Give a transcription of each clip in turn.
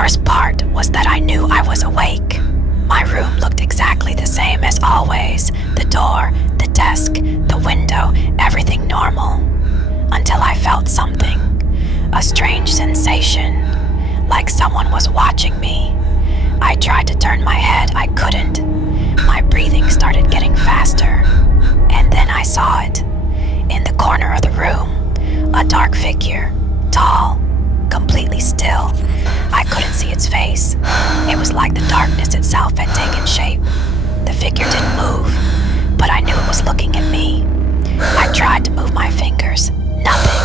worst part was that I knew I was awake. My room looked exactly the same as always. The door, the desk, the window, everything normal. Until I felt something. A strange sensation. Like someone was watching me. I tried to turn my head, I couldn't. My breathing started getting faster. And then I saw it. In the corner of the room, a dark figure, tall, completely still. I couldn't see its face. It was like the darkness itself had taken shape. The figure didn't move, but I knew it was looking at me. I tried to move my fingers. Nothing.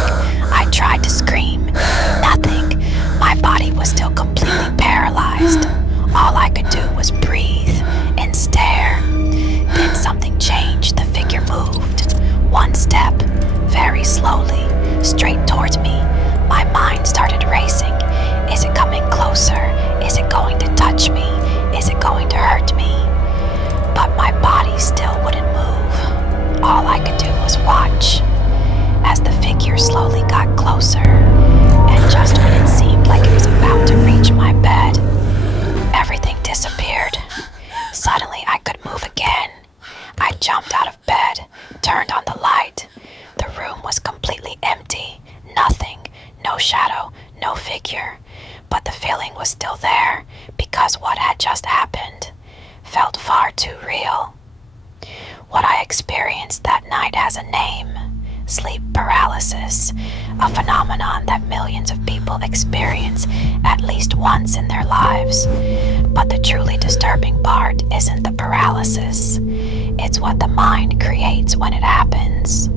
I tried to scream. Nothing. My body was still completely paralyzed. All I could do was breathe and stare. Then something changed. The figure moved. One step, very slowly, straight towards me. My mind started racing. Is it coming closer? Is it going to touch me? Is it going to hurt me? But my body still wouldn't move. All I could do was watch as the figure slowly got closer, and just when it seemed like it was about to reach my bed, everything disappeared. Suddenly I could move again. I jumped out of bed, turned on the light. The room was completely empty. Nothing, no shadow, no figure. But the feeling was still there because what had just happened felt far too real. What I experienced that night has a name. Sleep paralysis, a phenomenon that millions of people experience at least once in their lives. But the truly disturbing part isn't the paralysis. It's what the mind creates when it happens.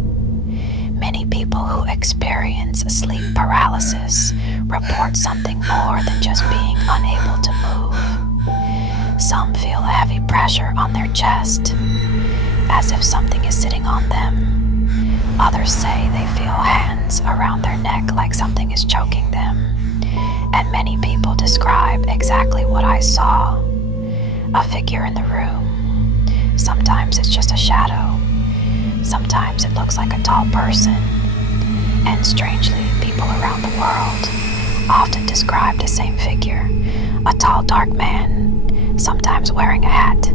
Many people who experience sleep paralysis report something more than just being unable to move. Some feel a heavy pressure on their chest, as if something is sitting on them. Others say they feel hands around their neck like something is choking them. And many people describe exactly what I saw. A figure in the room. Sometimes it's just a shadow. Sometimes it looks like a tall person. And strangely, people around the world often describe the same figure. A tall, dark man, sometimes wearing a hat.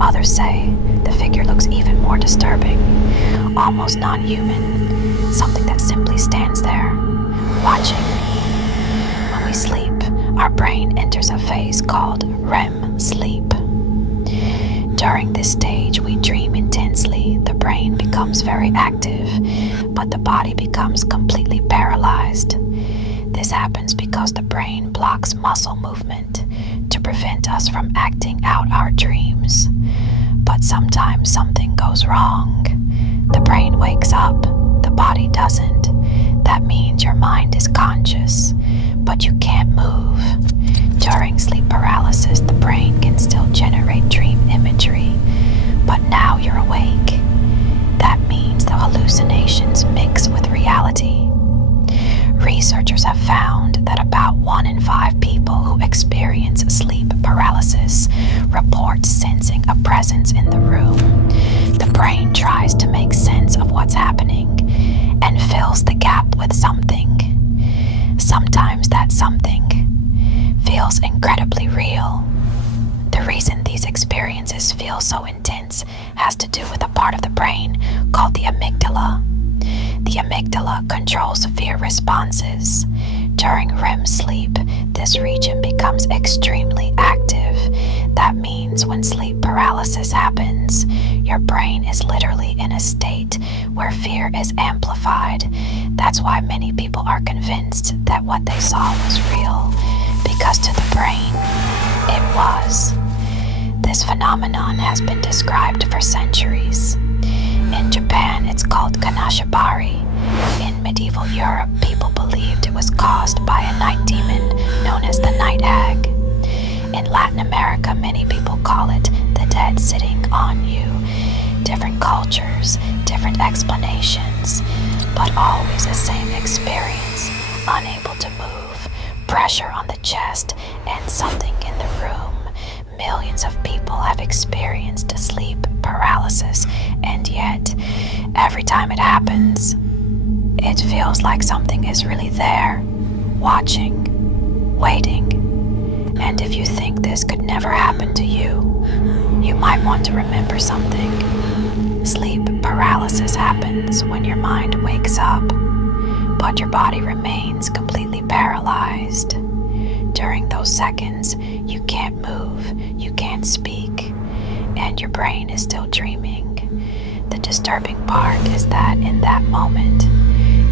Others say the figure looks even more disturbing, almost non-human, something that simply stands there, watching. When we sleep, our brain enters a phase called REM sleep. During this stage, we dream intensely. The brain becomes very active, but the body becomes completely paralyzed. This happens because the brain blocks muscle movement to prevent us from acting out our dreams. But sometimes something goes wrong. The brain wakes up, the body doesn't. That means your mind is conscious, but you can't move. During sleep paralysis, the brain can still generate dream imagery, but now you're awake. That means the hallucinations mix with reality. Researchers have found that about 1 in 5 people who experience sleep paralysis report sensing a presence in the room. The brain tries to make sense of what's happening and fills the gap with something. Sometimes that something feels incredibly real. The reason these experiences feel so intense has to do with a part of the brain called the amygdala. The amygdala controls fear responses. During REM sleep, this region becomes extremely active. That means when sleep paralysis happens, your brain is literally in a state where fear is amplified. That's why many people are convinced that what they saw was real, because to the brain, it was. This phenomenon has been described for centuries. In Japan, it's called kanashibari. In medieval Europe, people believed it was caused by a night demon known as the night hag. In Latin America, many people call it the dead sitting on you. Different cultures, different explanations, but always the same experience. Unable to move, pressure on the chest, and something in the room. Millions of people have experienced sleep paralysis, and yet, every time it happens, it feels like something is really there, watching, waiting. And if you think this could never happen to you, you might want to remember something. Sleep paralysis happens when your mind wakes up, but your body remains completely paralyzed. During those seconds, you can't move, you can't speak, and your brain is still dreaming. The disturbing part is that in that moment,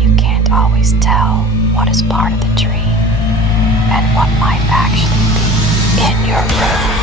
you can't always tell what is part of the dream and what might actually be in your room.